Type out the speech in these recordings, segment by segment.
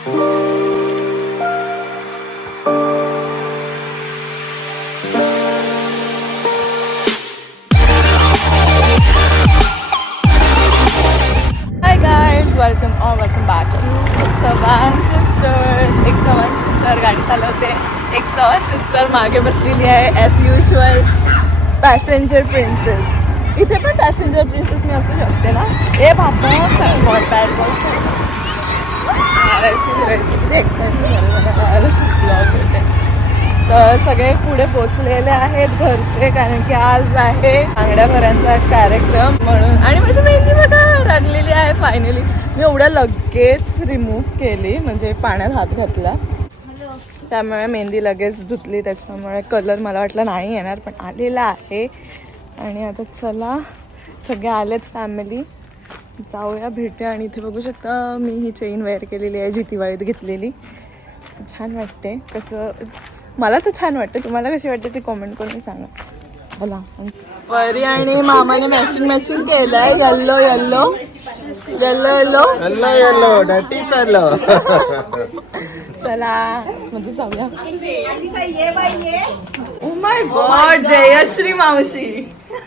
Welcome or welcome back to Chavan sisters एक Chavan sister गाडी चालवते एक चव्हाण सिस्टर मागे बसलेली आहे ॲज युजल ना? ए बाबा बॉल बॉल मारायची फिरायची एक्साइटमेंट मला तर सगळे पुढे पोचलेले आहेत घरचे कारण की आज आहे बांगड्या भरांचा कार्यक्रम म्हणून. आणि माझी मेहंदी बघा रंगलेली आहे फायनली मी एवढ्या लगेच रिमूव्ह केली म्हणजे पाण्यात हात घातला. त्यामुळे मेहंदी लगेच धुतली त्याच्यामुळे कलर मला वाटलं नाही येणार पण आलेला आहे. आणि आता चला सगळे आलेत फॅमिली जाऊया भेटूया आणि इथे बघू शकता मी ही चेन वेअर केलेली आहे जी दिवाळीत घेतलेली. असं छान वाटते कसं मला तर छान वाटते. तुम्हाला कशी वाटते ती कॉमेंट करून सांगा. बोला. परी आणि मामाने मॅचिंग मॅचिंग केलंय. Yellow yellow yellow yellow yellow yellow डटी पेलो चला मध्ये जाऊया. ओ माय गॉड जयश्री मावशी.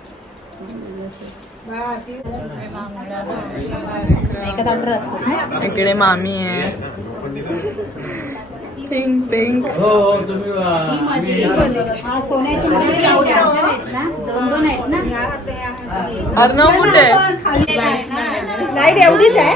ना दोन दोन आहेत ना अर्णव कुठे लाइट एवढीच आहे.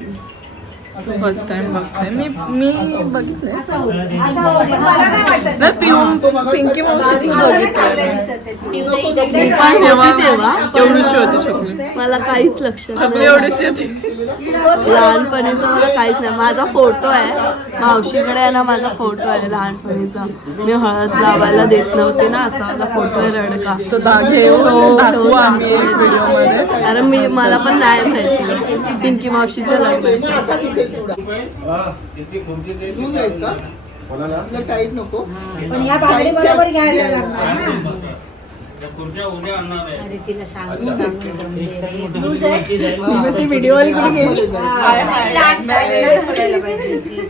फर्स्ट टाइम बघते. मी मी बघितलंय. नाही पिऊ पिंकी मावशीचं तेव्हा एवढीशी होती मला काहीच लक्ष एवढीशी होती लहानपणीचा मला काहीच नाही. माझा फोटो आहे. मावशीकडे आहे ना माझा फोटो आहे लहानपणीचा. मी हळद लावायला देत नव्हते ना असा माझा फोटो आहे रडका. तो कारण मी मला पण नाही माहिती. पिंकी मावशीचं लग्न आहे. टाईट नको पण या बरोबर घ्यायला लागणार ना. अरे तिला सांगून सांगून दम दे. रे. ती व्हिडिओ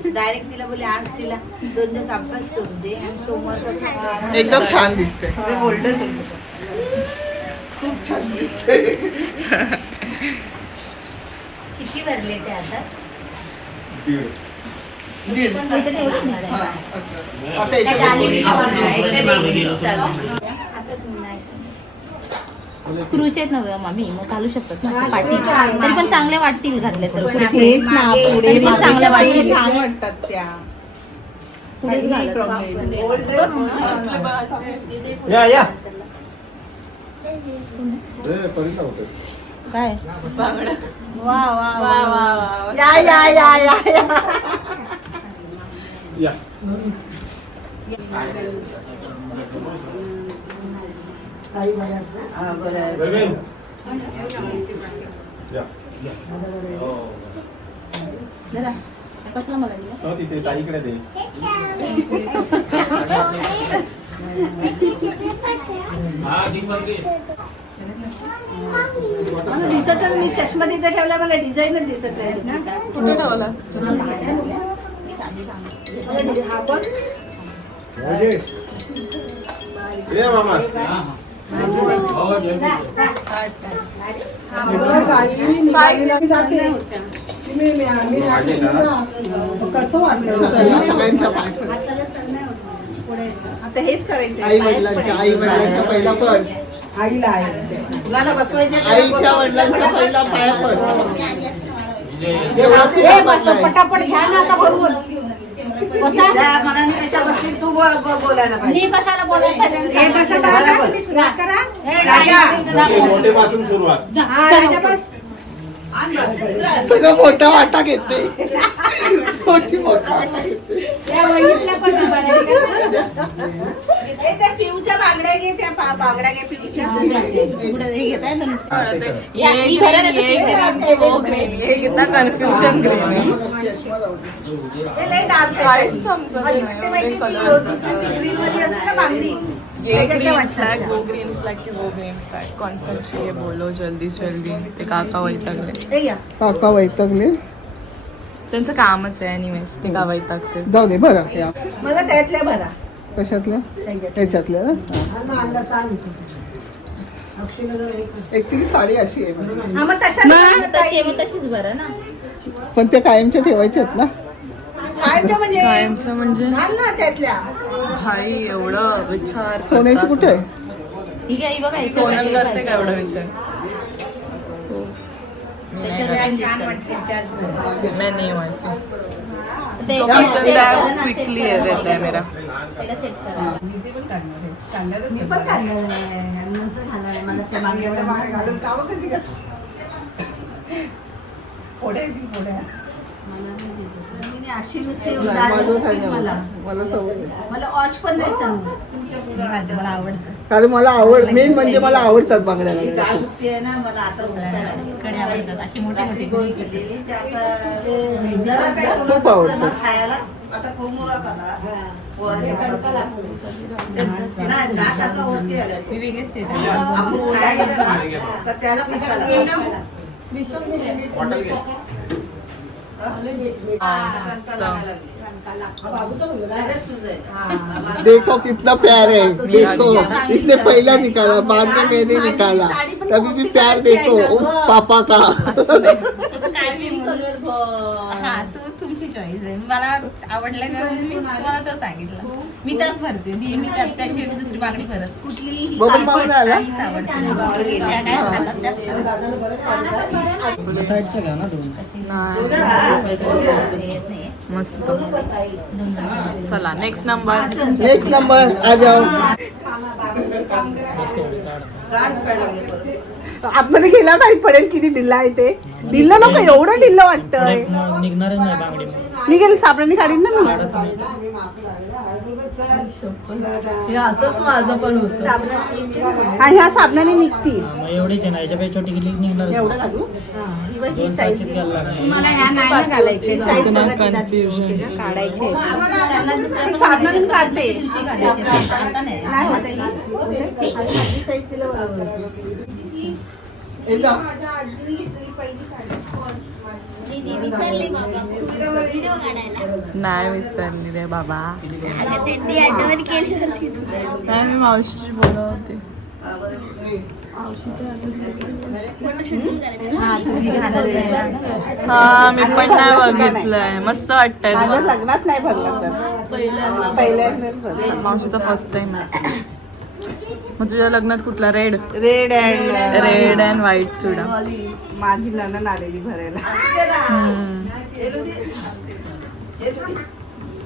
डायरेक्ट तिला बोले आज तिला दोन दिवस अभ्यास करू दे आणि सोमवार एकदम छान दिसते. किती भरले ते आता. आता. क्रूच आहेत ना मामी मग घालू शकतात ना. पाठी तरी पण चांगल्या वाटतील घातले तर. हेच ना पुढे पण चांगल्या वाटतील. छान वाटतात त्या. पुढेच घालत या या. काय? वा वा वा या या या. या. या. या नवीन या. जरा कसला मला दिला हो तिथे ताईकडे दे. मला दिसत मी चष्मा तिथे ठेवला मला डिझाईनच दिसत आहे. ना कुठे ठेवलास हा पण ये मामा कसं वाटलं आता हेच करायचं आई वडिलांच्या आई वडिलांच्या पहिला पण. आईला आहे मुलाला बसवायचे आईच्या वडिलांच्या पहिला पाया पण देवळाची पटापट घ्या ना आता भरून मनाने कशा बसली तू बोल- बोल- बोलायला पाहिजे. मी कशाला बोलायला बसा बरोबर. तुम्ही सुरुवात करा. राजा. राजा. मोठे पासून सुरुवात. राजा बस. सगळं मोठा वाटा घेते. मोठी मोठा वाटा घेते. पिऊच्या बांगड्या घे त्या बांगड्या घे पिऊच्या. हे घेताय तुम्ही ये ग्रीन ये ग्रीन वो ग्रीन ये कितना कन्फ्युजन ग्रीन. आहे हे लय डार्क आहे. काहीच समजत अशी नाही ते माहिती एवढे ती colors. लोटसची ती green वाली असते ना बांगडी. ये ग्रीन फ्लैग वो ग्रीन फ्लैग के वो ग्रीन फ्लैग कौन सा चाहिए बोलो जल्दी जल्दी. ते काका वैतागले. हे काका वैतागले. त्यांचं कामच आहे एनिवेज ते का वैतागते जाऊ दे बरं या. मला त्यातल्या भरा. कशातल्या? एक ती साडी अशी आहे. हा तशीच बरं ना. पण त्या कायमच्या ठेवायच्या आहेत ना? कायमच्या म्हणजे? कायमचं म्हणजे? घाल ना त्यातल्या. भाई एवढं विचार सोन्याची कुठे आहे? ठीक आहे ही बघा इथे सोनल करते का एवढा विचार? त्याच्यावर पण दिसतं. मैं नहीं हूँ है है मेरा. मी पण काढणार नंतर घालणार आहे. मला घालून कावं अशी नुसते मला. मला सवय आहे. मला ऑच पण नाही सांगू मला आवडतं. कारण मला आवड मेन म्हणजे मला आवडतात बांगड्या आवडतात अशी मोठी मोठी गोळी केलेली ते आता जरा काही खूप आवडतं. खायला आता कुरमुरा करा पोराच्या हातात. नाही दात असा वरती आला मी वेगळेच सेट आपण खायला गेलं ना तर त्याला. बॉटल घे. देखो कितना प्यार है। देखो इसने पहला निकाला बाद में मैंने निकाला। तभी भी प्यार देखो उफ, पापा का। हा तू तुमची चॉईस आहे मला आवडलं का मी तुम्हाला तो सांगितलं. मी तरच भरते ती मी त्या- त्याशिवाय मी दुसरी मागणी करत कुठलीही बबन मागून आला काहीच आवडते. नाही. त्या काय खातात त्याच येत नाही मस्त. दोन चला नेक्स्ट नंबर नेक्स्ट नंबर आ जाओ. आतमध्ये गेला माहीत पडेल किती ढिल्ला आहे ते. ढिल्ला नको एवढं ढिल्लं वाटतंय. निघणारच नाही बांगडी. मग. निघेल साबणाने काढीन ना मी. हे असंच माझं पण होतं. हा ह्या साबणाने निघती मग एवढीच आहे ना याच्यापेक्षा छोटी निघणार एवढं घालू? दोन साईजचीच घ्यायला लागणार मला ह्या नाही ना घालायचे. कन्फ्युजन काढायचे. त्यांना दुसऱ्या पण साबणाने काढते. दिवशी घालायचे. असतात. आता नाही. नाही. होत हे जा. नाही विसरली रे बाबा. नाही मी मावशीची बोलत होते. हा मी पण नाही बघितलंय. मस्त वाटतंय लग्नात नाही भरलं तर. पहिल्यांदाच भरलं मावशीचा फर्स्ट टाइम आहे. मग तुझ्या लग्नात कुठला? Red red and red and white चुडा माझी ननन आलेली भरायला.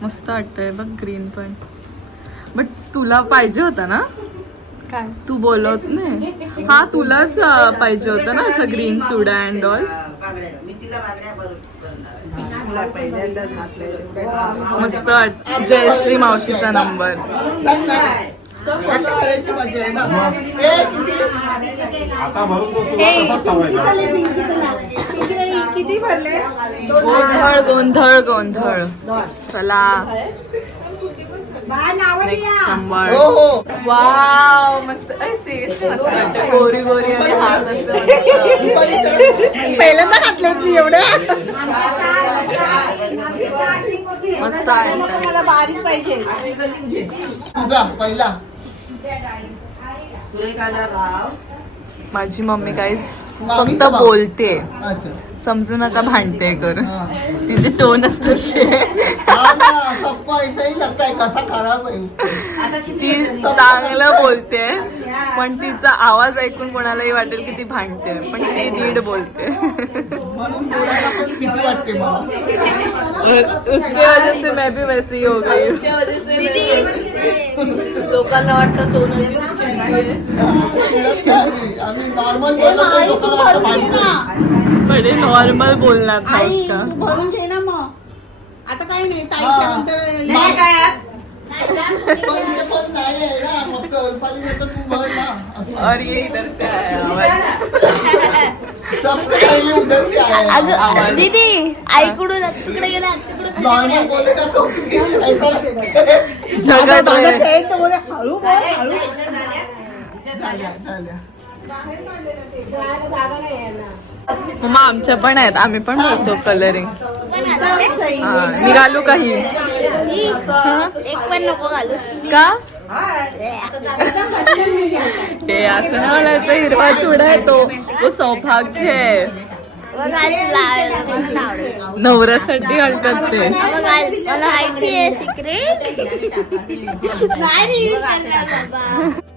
मस्त वाटतंय बघ ग्रीन पण. बट तुला पाहिजे होता ना? काय? तू बोलत नाही. हा तुलाच पाहिजे होतं ना असं ग्रीन चुडा अँड ऑल. मस्त वाट जयश्री मावशीचा नंबर आहे किती? तो भरले? गोंधळ गोंधळ गोंधळ. चला. नेक्स्ट नंबर हो हो. वाव मस्त. गोरी गोरी आणि हात पहिल्यांदा घातले मी एवढ्या मस्त वाटतं मला बारीक पाहिजे. तुझा पहिला. सुरेखाला भाव माझी मम्मी काही फक्त मामीचा. बोलते. अच्छा. समजू नका भांडते कर हाँ. तिची टोनच तशी आहे. हाँ ना, सबको ऐसा ही लगता है कसा खराब है किती ती चांगलं बोलते. पण तिचा आवाज ऐकून कोणालाही वाटेल की ती भांडते. पण ती नीट बोलते. म्हणून बोलायला पण भीती वाटते मला और उसके वजह से मैं भी वैसी ही हो गई हूँ. लोकांना वाटतं भांडतोय. बड़े नॉर्मल बोलना था आई उसका. तू भरून घे ना मग. आता काही नाही ताईच्या. नंतर काय और ये इधर से आया आवाज. सबसे पहिले उधर से आया. आवाज. दीदी आईकडून तिकडे गेला नॉर्मल बोले का तो ऐसा जगत रहे. हळू बोल हळू. झाल्या झाल्या. मग आमच्या पण आहेत. आम्ही पण करतो कलरिंग निघालू काही? का? हे असं नाही म्हणायचं हिरवा चुडा आहे तो. तो सौभाग्य आहे. नवऱ्यासाठी घालतात ते. मग घाल- मला माहिती आहे सिक्रेट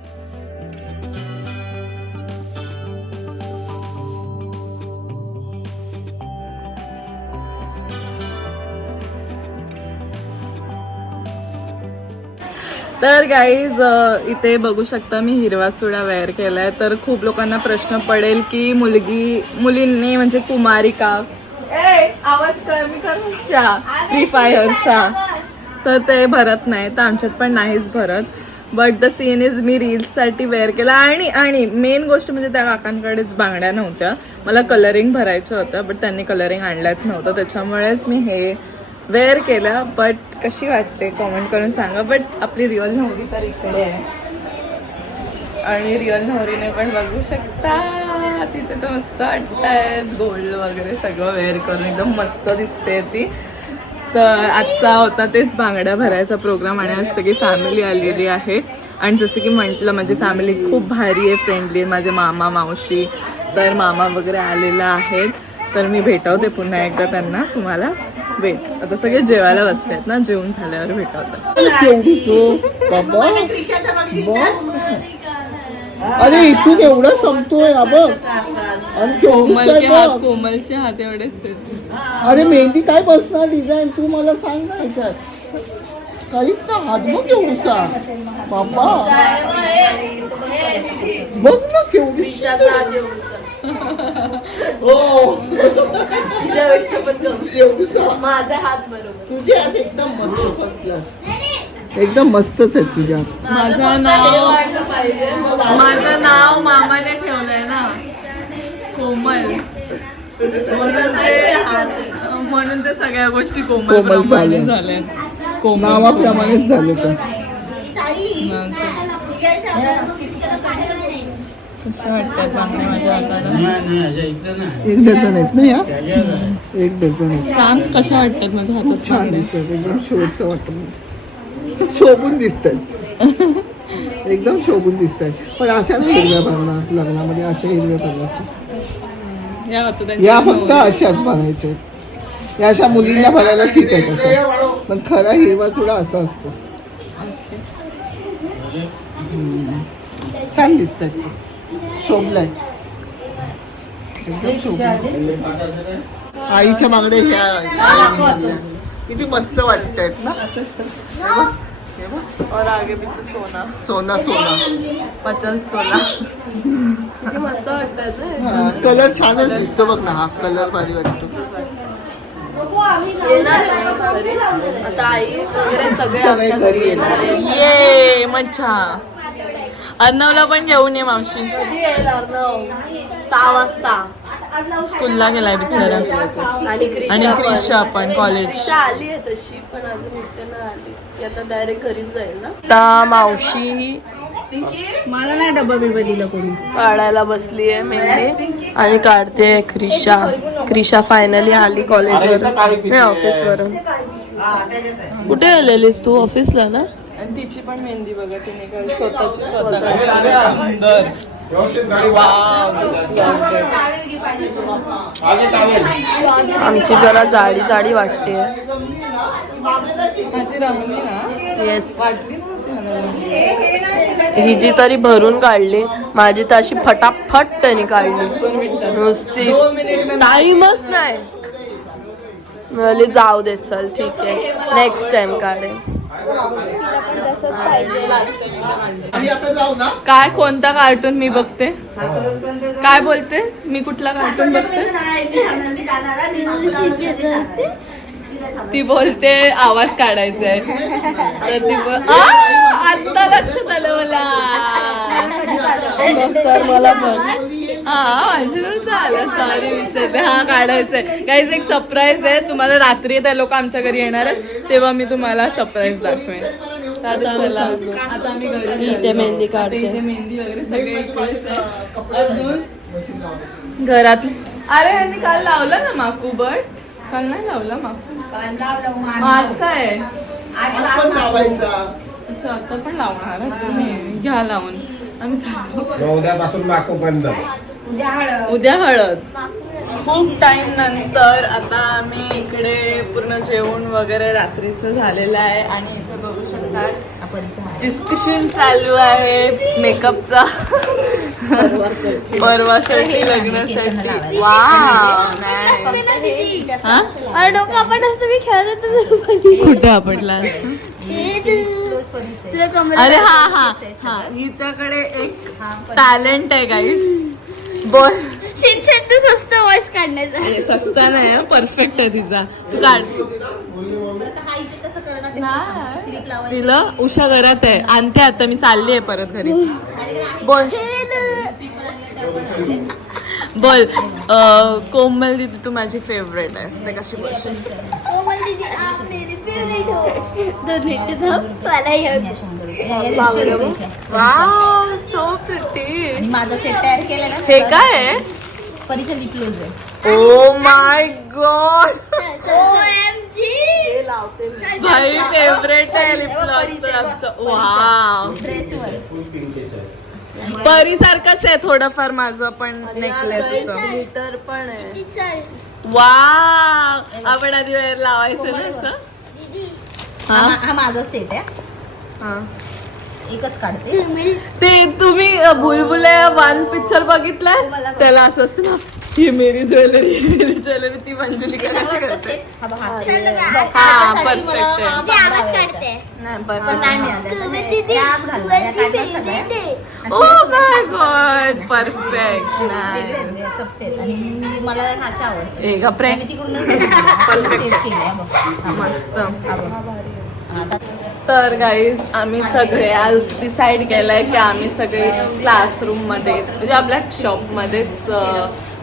तर गाईज इथे बघू शकता मी हिरवा चुडा वेअर केलाय. तर खूप लोकांना प्रश्न पडेल की मुलगी मुलींनी म्हणजे कुमारिका. आवाज कमी कर फ्री फायरचा तर ते भरत नाही तर आमच्यात पण नाहीच भरत. बट द सीन इज मी रील्ससाठी वेअर केला. आणि आणि मेन गोष्ट म्हणजे त्या काकांकडेच बांगड्या नव्हत्या. मला कलरिंग भरायचं होतं बट त्यांनी कलरिंग आणलंच नव्हतं. त्याच्यामुळेच मी हे वेअर केलं बट कशी वाटते? कॉमेंट करून सांगा. बट आपली रिअल नवरी तर इकडे आहे. आणि रिअल नवरीने पण बघू शकता. तिचे तर मस्त वाटत गोल्ड वगैरे सगळं वेअर करून एकदम मस्त दिसते ती. तर आजचा होता तेच बांगड्या भरायचा प्रोग्राम आणि आज सगळी फॅमिली आलेली आहे. आणि जसं की म्हटलं माझी फॅमिली खूप भारी आहे फ्रेंडली आहे. माझे मामा मावशी तर मामा वगैरे आलेला आहेत. तर मी भेटवते पुन्हा एकदा त्यांना तुम्हाला. वेट आता सगळे जेवायला बसले आहेत ना जेवून झाल्यावर भेटवतात. अरे इथून एवढं संपतोय हा बघ. आणि केवढीच कोमलचे हात एवढेच अरे मेहंदी काय बसणार डिझाईन तू मला सांग ना ह्याच्यात काहीच ना हात बघ एवढूसा बाबा. बघ ना केवढी हो. तिच्यापेक्षा पण कमी. एवढूसा माझा हात बरोबर. तुझे हात एकदम मस्त फर्स्ट क्लास एकदम मस्तच आहेत तुझ्या. माझं नाव माझं नाव मामाने ठेवलंय ना. कोमल. म्हणून ते म्हणून ते सगळ्या गोष्टी कोमल. झाल्या कोमल नावाप्रमाणेच झाले तर. एक डझन आहेत ना या? एक डझन आहेत. सांग कशा वाटतात माझ्या हातात? छान दिसतात. एकदम शोचं वाटत. शोभून दिसतात. एकदम शोभून दिसतात. पण अशा नाही हिरव्या भरणार लग्नामध्ये अशा हिरव्या भरण्याच्या या फक्त अशाच भरायच्या. या अशा मुलींना भरायला ठीक आहे तशा पण खरा हिरवा चुडा असा असतो. छान दिसतात. शोभलाय एकदम आईच्या मागण्या ह्या. किती मस्त वाटत आहेत ना? और आगे भी तो सोना. सोना सोना. पचास तोला कलर छानच दिसतो बघ ना हा कलर भारी वाटतो? आता आई वगैरे सगळे सगळे आमच्या घरी येणार ये मच्छा. अर्णवला पण घेऊन ये मावशी. कधी येईल अर्णव? सहा वाजता. स्कूलला गेलाय बिचारा. आणि आणि क्रिशा पण. क्रिशा पण कॉलेज क्रिशा आली आहे तशी पण अजून इथे नाही आली. ती आता डायरेक्ट घरीच जाईल ना? आता मावशी. मला नाही डबा बिबा दिला कोणी. काढायला बसली आहे मेहंदी. आणि काढते क्रिशा. क्रिशा फायनली आली कॉलेजवर नाही ऑफिसवरून कुठे आलेलीस तू? ऑफिसला ना? आणि तिची पण मेहंदी बघा तिने काल स्वतःची स्वतः. सुंदर. आमची जरा जाडी जाडी वाटते. येस. ही जी तरी भरून काढली माझी तर अशी फटाफट त्यांनी काढली. नुसती टाइमच नाही. म्हणाली जाऊ दे चल ठीक आहे. नेक्स्ट टाइम काढेल काय कोणता कार्टून मी बघते? काय बोलते? मी कुठला कार्टून बघते? ती बोलते आवाज काढायचा आहे तर ती बोल- आ, आत्ता लक्षात आलं मला. तर मला पण हा माझ्याकडे झालं. सॉरी विसरते हा काढायचंय. काहीच एक सरप्राईज आहे. तुम्हाला रात्री त्या लोक आमच्या घरी येणार आहेत. तेव्हा मी तुम्हाला सरप्राईज दाखवेन. तर आता चला. आता आम्ही घरी मेहंदी काढते. मेहंदी वगैरे सगळे अजून? घरात? अरे ह्यांनी काल लावला ना माकू बट. काल नाही लावला माकू. आज काय आहे? आज पण लावायचा. अच्छा आता पण लावणार आहे तुम्ही. घ्या लावून. आम्ही उद्यापासून मागतो बंद. उद्या हळद. खूप टाइम नंतर आता आम्ही इकडे पूर्ण जेवण वगैरे रात्रीचं झालेलं आहे आणि इथे बघू शकता डिस्कशन चालू आहे मेकअपचा परवासाठी लग्नासाठी वा हा अरे डोकं आपण असं मी खेळत होतो कुठे आपटला? अरे हा हा हा. हिच्याकडे एक टॅलेंट आहे गाईस बोल. शिक्षण तू स्वस्त वॉइस काढण्याचा. हे सस्ता नाही परफेक्ट आहे तिचा. तू काढ. तिला उषा घरात आहे. आणते आता मी चालली आहे परत घरी. बोल. बोल. कोमल दीदी तू माझी फेवरेट आहे. ते कशी बोलशील? कोमल दीदी आप मेरी फेवरेट हो. दोन मिनिट मला वाव सो प्रिटी माझा सेट तयार केला ना हे काय? आहे. परिसर लिपलोज आहे ओ माय गॉड OMG भाई फेवरेट आहे लिपलॉस आमचं वाव ड्रेसवर परीसारखंच आहे थोडंफार माझं पण नेकलेस मीटर पण आहे. वाव आपण आधी वेळ लावायचं हा माझा सेट आहे. हा. एकच काढते ते तुम्ही बुलबुले वन पिक्चर बघितलाय. त्याला असं असतं ना ही मेरी ज्वेलरी ही मेरी ज्वेलरी ती मंजुली कशी करते हा बघ, हा set. हा, त्याच्यासाठी perfect मला आहे. हा मी बांगडा आवाज हवा काढते होता. पण नाही मिळालं तर कोमल हे- दीदी हे आज घालणार, या काढणार सगळ्या. ओ माय गॉड परफेक्ट वेगळे सप्तेत. आणि मी मला अशा आवडते ए गप्रे मी तिकडूनच सेट केलंय बघ हा बघ. मस्त हा बघ. आता तर गाईज आम्ही सगळे आज डिसाईड केलंय की आम्ही सगळे क्लासरूममध्ये म्हणजे आपल्या शॉपमध्येच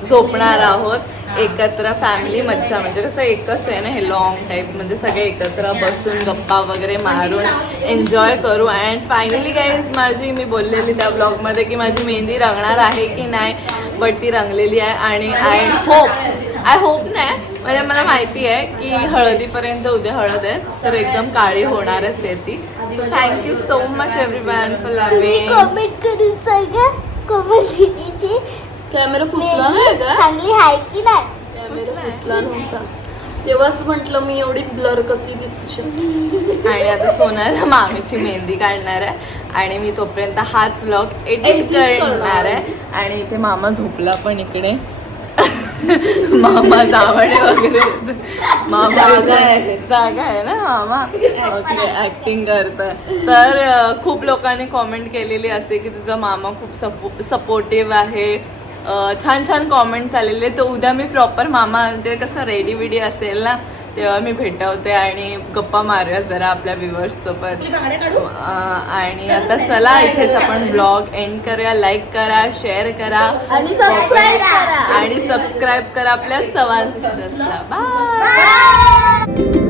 झोपणार आहोत. एकत्र फॅमिली मज्जा म्हणजे कसं एकच आहे ना हे लॉंग टाईप म्हणजे सगळे एकत्र बसून गप्पा वगैरे मारून एन्जॉय करू. अँड फायनली गाईज माझी मी बोललेली त्या ब्लॉगमध्ये की माझी मेहंदी रंगणार आहे की नाही बट ती रंगलेली आहे. आणि आय होप आय होप नाही म्हणजे मला माहिती आहे की हळदीपर्यंत उद्या हळद आहे तर एकदम काळी होणारच आहे ती so thank you so much everyone for loving comment करून सांगा कोमल दीदीची कॅमेरा पुसला नाही का? चांगली आहे की नाही? कॅमेरा पुसला नव्हता. तेव्हाच म्हटलं मी एवढी ब्लर कशी दिसू शकते? आणि आता सोनाला मामीची मेहंदी काढणार आहे. आणि मी तोपर्यंत हाच व्लॉग एडिट करणार. आहे. आणि इथे मामा झोपला पण इकडे. मामा जावडे वगैरे. मामा जागा आहे. ना मामा? ओके ऍक्टिंग करतोय. तर खूप लोकांनी कॉमेंट केलेली असे की तुझा मामा खूप सपो सपोर्टिव्ह आहे. छान छान कॉमेंट्स आलेले तर उद्या मी प्रॉपर मामा म्हणजे कसं रेडी विडी असेल ना तेव्हा मी भेटवते आणि गप्पा मारूया जरा आपल्या व्ह्युअर्स सोबत आणि आता चला. इथेच आपण ब्लॉग एंड करूया. लाईक करा शेअर करा. आणि सबस्क्राईब करा. आणि सबस्क्राईब करा आपल्या चव्हाण बाय.